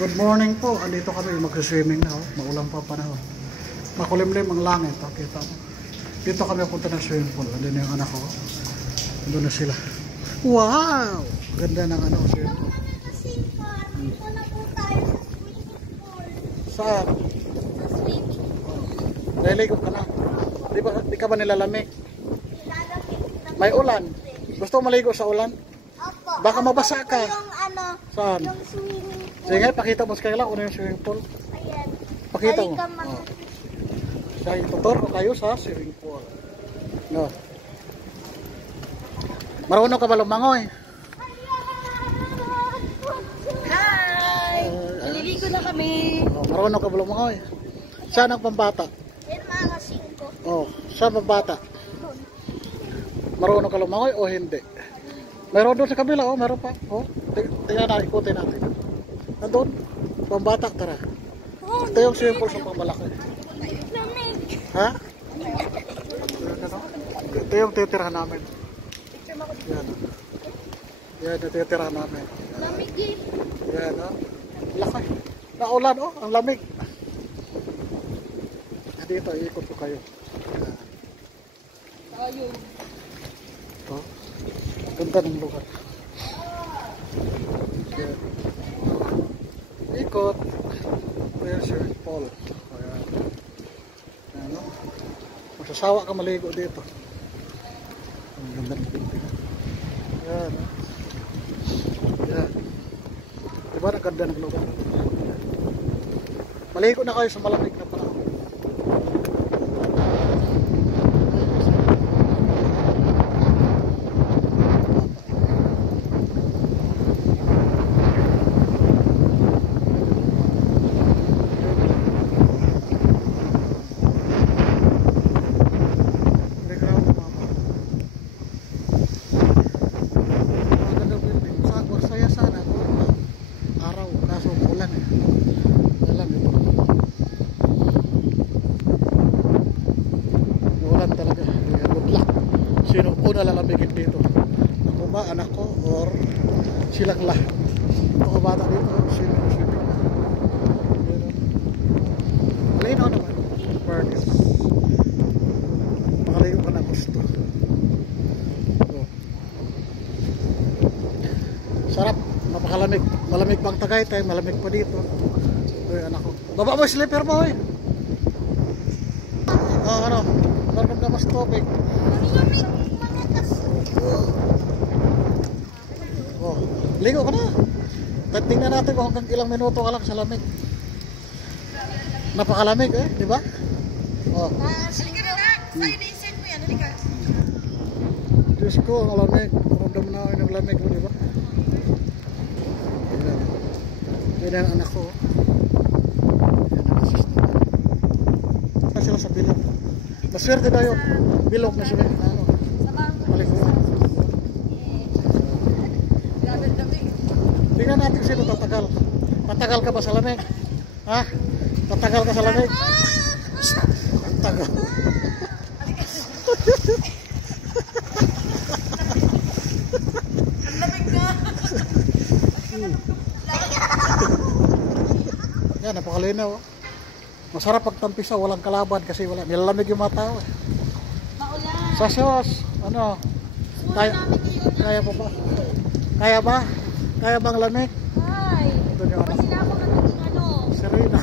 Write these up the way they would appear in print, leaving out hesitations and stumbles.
Good morning po. Andito kami mag-swimming na. Oh. Maulang pa panahon. Makulimlim ang langit. Oh. Kita mo. Dito kami punta ng swimming pool. Andun yung anak ko. Andun na sila. Wow! Ganda ng swimming pool. Dito na po tayo sa swimming pool. Saan? Sa swimming pool. Naligo ka na. Di ka ba nilalamig? Nilalamig na. May ulan. Gusto mo maligo sa ulan? Opo. Baka mabasa ka. Yung Saan? yung swimming pool. Sige, pakita mo sa kanila kung ano yung swimming pool. Ayan. Pakita mo. Halika, Oh. Siya itutur ko kayo sa swimming pool. No. Marunong ka ba lumangoy? Hi! Naliligo na kami. Oh, marunong ka ba lumangoy? Saan ang pambata? Yan mga 5. Oh, saan pambata? Marunong ka lumangoy o hindi? Meron doon sa kabila, oh, meron pa. Oh, tingnan natin, ikutin natin. Nandun, pambata, tara. Ito yung swimming pool sa pambalaki. Ha? Ito yung titirahan namin. Yan. Yan yung titirahan namin. Lamig eh. Yan, oh. Laki. Naulan, oh, ang lamig. Dito, iikot ko kayo. Ayun. Ito. Ganda ng lugar. Yan. Ikot. There's your pool. Ayan. Ayan, no? Masasawa ka maligo dito. Ang ganda ng building. Ayan, no? Ayan. Diba ang ganda ng lugar? Maligo na kayo sa malamig na panahon. Sino po nalalamigin dito? Ako ba, anak ko, or silang lahat? Ako bata dito, swimming na. Malinaw naman. Fairness. Makalayo ka na gusto. Oh. Sarap, napakalamig. Malamig pang Tagaytay, malamig pa dito. Ito yung anak ko. Baba mo yung slipper mo eh. Oh, ano? Marunong na mas tubig. Oh, ligo ka na. Tingnan natin kung hanggang ilang minuto ka lang sa lamig. Napakalamig eh, di ba? Oh. Sige na na. Sa'yo na-send mo yan. Halika. Diyos ko, ang lamig. Maramdam na ako yung lamig mo, di ba? Yan ang anak ko. Yan ang assist nila. Sila sa bilog. Maswerte daw yung bilog na sila. Malikuan. Tingnan natin sino tatagal. Tatagal ka ba sa lamig? Ha? Tatagal ka sa lamig? Tatagal. Ang lamig na. Yan, napakalinaw. Masarap pagtampisa, walang kalaban kasi wala. Nilalamig yung mga tao eh. Maulan. Sa sauce, ano? Kaya pa ba? Kaya ba? Kaya bang lamig? Hi. Ito yung anak. Sila ako naging Serena.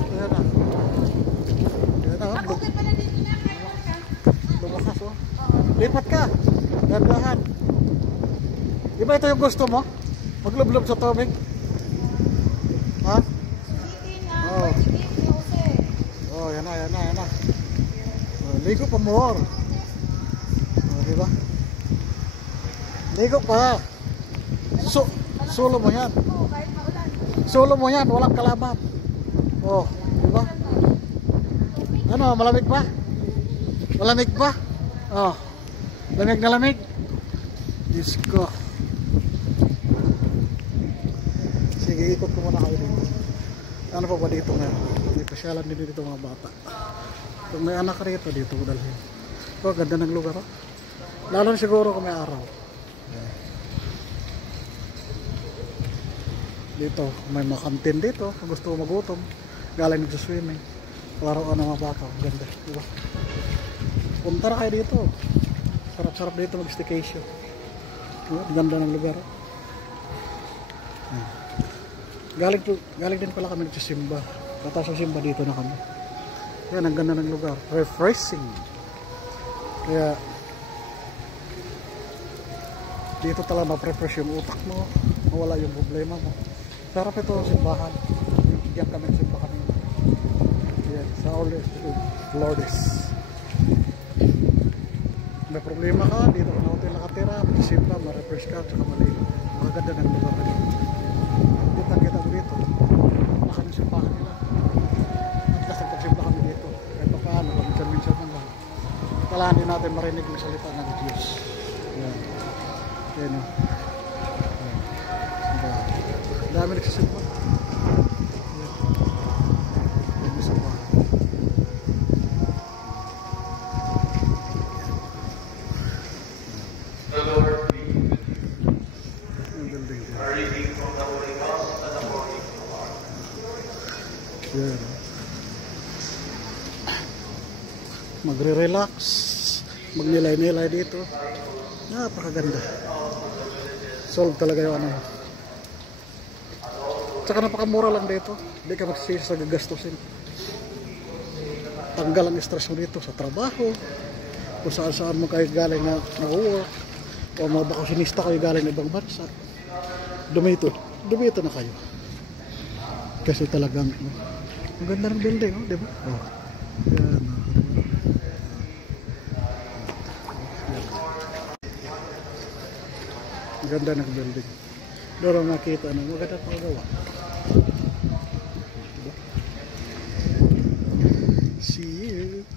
Ayan na. Ayan na. Ako ka pala dito na. Lumakas oh. Lipat ka. Gandahan. Di ba ito yung gusto mo? Maglublob sa tubig? Ha? Oh. Oh, yan na, yan na, yan na. Oh, ligo pa more. Oh, di ba? Ligo pa. Solo mo yan. Solo mo yan, walang kalaban. Oh, di ba? Ano, malamig ba? Malamig ba? Oh. Lamig na lamig. Diyos ko. Sige, ikot ko muna kayo dito. Ano pa ba dito ngayon? May pasyalan din dito mga bata. Kung may anak rito, dito ko dalhin. Oh, ganda ng lugar. Oh. Lalo siguro kung may araw. Dito, may mga kantin dito. Kung gusto mo magutom, galing nagsuswimming. Laruan ng mga baka. Ganda, diba? Punta na kayo dito. Sarap-sarap dito mag-staycation. Diba? Ganda ng lugar. Galing din pala kami nagsisimba. Katapos sa simba dito na kami. Yan, ang ganda ng lugar. Refreshing. Kaya dito talaga ma-refresh yung utak mo. Mawala yung problema mo. Sarap ito simbahan. Diyan kami simba kanina. Yan, sa Lourdes. May problema ka, dito ka na hotel nakatira, magsisimba, ma-refresh ka, tsaka maligo. Maganda ng lugar na dito. Kita mo dito. Baka ng simbahan nila. At kasi pagsimba kami dito. Kahit pa paano, minsan-minsan man lang. Kailangan din natin marinig yung salita ng Diyos. Yan. Yan o. Ang dami nagsisimba. Yan. Yan yung simbahan. Yeah. Magre-relax, magnilay-nilay dito. Napakaganda. Solve talaga yung ano. Tsaka napakamura lang dito. Hindi ka magsisisi sa gagastusin. Tanggal ang stress mo dito sa trabaho. Kung saan-saan mo kayo galing na work. O mga bakasyonista kayo galing na ibang bansa. Dumito na kayo. Kasi talagang ang ganda ng building, oh, di ba? Oh. Yan. Ang ganda ng building. Doon nakita na maganda pang gawa. Diba? See you.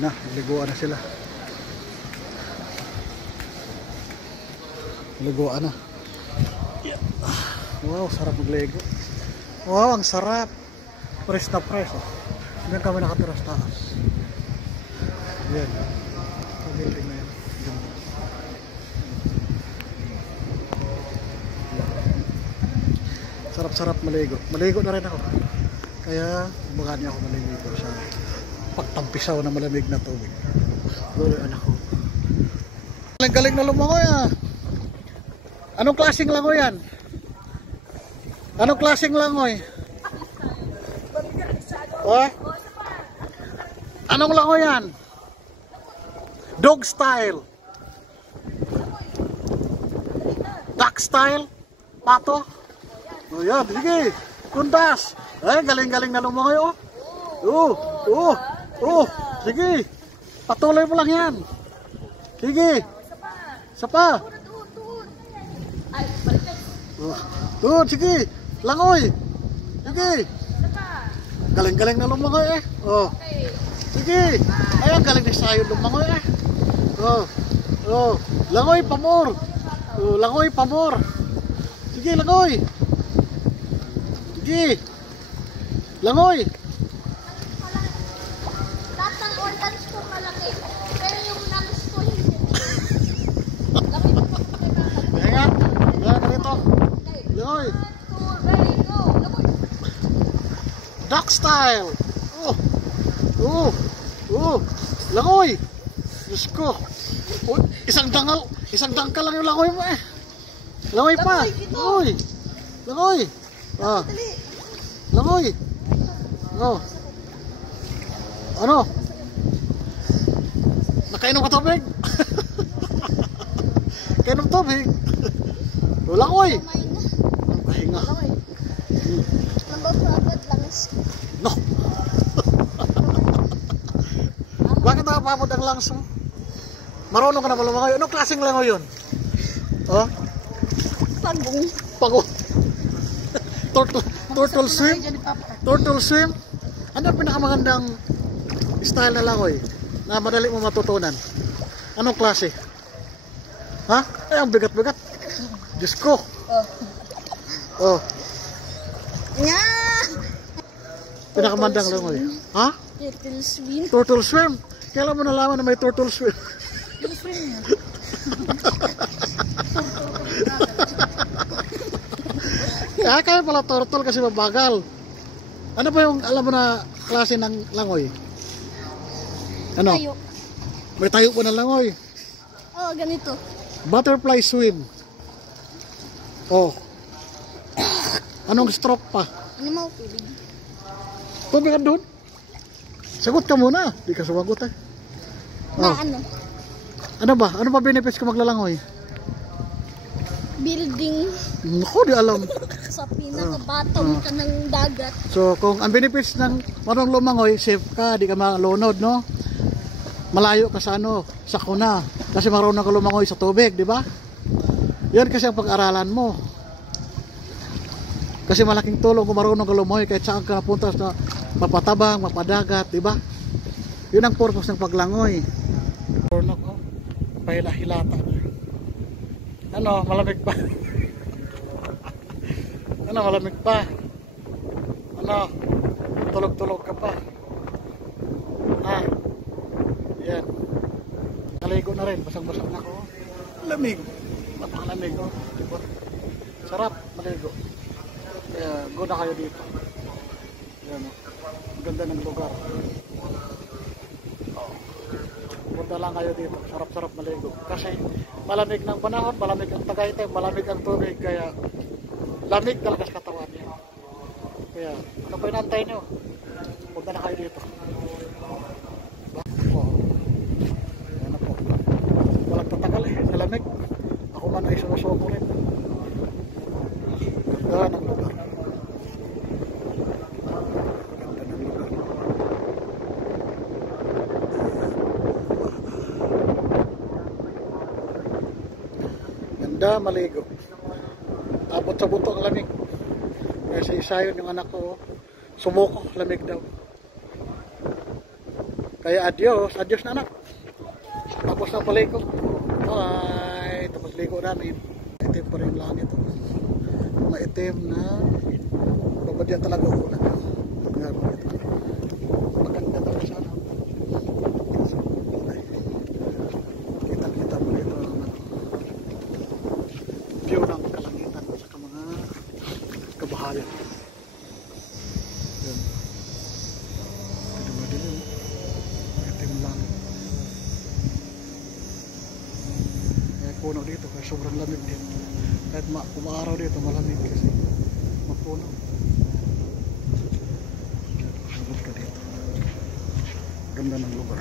Ano, naliguan na sila. Naliguan na. Wow, sarap magligo. Wow, ang sarap. Fresh na fresh. Oh. Diyan kami nakatira sa taas. Yan. Ang building na yan. Sarap-sarap maligo. Maligo na rin ako. Kaya, baka niya ako maligo sa pagtampisaw na malamig na tubig. Gulo anak ko. Galing na lumangoy ah. Anong klaseng langoy yan? Anong klaseng langoy? Oh? Anong langoy yan? Dog style? Duck style? Pato? O yan, sige. Kundas. Ay, galing-galing na lumangoy oh. Sige. Patuloy mo lang yan. Sige. Isa pa. Tuh, sige. Langoy. Sige. Galing-galing na lumangoy eh. Oh. Sige. Ayun, galing na sayo lumangoy eh. Oh. Langoy pa more. Oh, langoy pa more. Sige, langoy. Sige. Langoy. Lahat ng organs ko malaki. Pero yung lungs ko hindi. Laki mo po. Kaya ganito. Langoy. Ready, go. Duck style. Langoy. Diyos ko. Isang dangkal lang yung langoy mo eh. Langoy pa. Langoy. Ah. Langoy. Oh. Ano? Nakainom ka tubig? Kainom tubig? Langoy. Pahinga. Nabababad lungs. No. Bakit nakapabod ang lungs mo? Marunong ka na pala mga. Anong klaseng langoy yun? Oh? Pagong. Turtle swim? Turtle swim? Ano ang pinakamagandang style na langoy na madali mo matutunan? Anong klase? Ha? Ay, ang bigat-bigat. Diyos ko. Oh. Pinakamandang langoy. Ha? Turtle swim. Turtle swim? Kailan mo nalaman na may turtle swim? Kaya pala turtle kasi mabagal. Ano ba yung alam mo na klase ng langoy? Ano? Tayo. May tayo po ng langoy. Oh, ganito. Butterfly swim. Oh. Anong stroke pa? Ano mo, tubig? Tubig ka doon? Sagot ka muna. Di ka sumagot eh. Na Oh. ano? Ano ba? Ano ba benefits ko maglalangoy? Building Naku, di alam. sa pinaka-bottom ka ng dagat. So, kung ang benefits ng marunong lumangoy, safe ka, di ka malunod, no? Malayo ka sa ano, sa kuna. Kasi marunong ka lumangoy sa tubig, di ba? Yan kasi ang pag-aralan mo. Kasi malaking tulong kung marunong ka lumangoy kahit saan ka napunta sa mapatabang, mapadagat, di ba? Yun ang purpose ng paglangoy. Porno ko, pahila-hilata. Ano, malamig pa. Ano, malamig pa. Ano, tulog-tulog ka pa. Ah, yan. Naligo na rin, basang-basang na ako. Lamig. Napakalamig, oh. Diba? Sarap, maligo. Kaya, go na kayo dito. Yan, oh. Ang ganda ng lugar. Oh. Punta lang kayo dito. Sarap-sarap maligo. Kasi, malamig ng panahon, malamig ang Tagaytay, malamig ang tubig. Kaya, lamig talaga sa katawan niya. Kaya, ano pa inantay nyo? Punta na kayo dito. Yan na po. Walang tatagal eh, sa lamig. Ako man ay sumusuko rin. Ganda ng lugar. Ganda ng lugar. Ganda, maligo. Abot sa buto ang lamig. Kaya sa isayon yung anak ko, sumuko, lamig daw. Kaya adios, adios na anak. Tapos na paligo. Bye. Tapos ligo namin. Maitim pa rin langit. Maitim na. Babadyan talaga ulan. Maganda talaga sana. Kita-kita mo dito ang view ng kalangitan sa mga kabahayan. Yan. Dilim-dilim. Maitim lang. Kaya puno dito kasi sobrang lamig din. Kahit umaaraw dito malamig kasi mapuno. Sabot ka dito. Ganda ng lugar.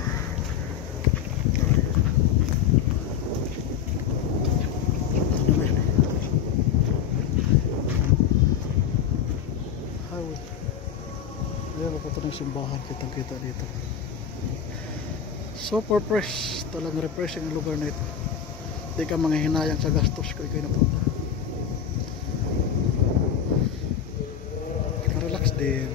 Ayan, ito ng simbahan, kitang-kita dito. Super fresh, talagang refreshing ang lugar na ito. Hindi ka manghihinayang sa gastos ko ikaw napunta. Relax din.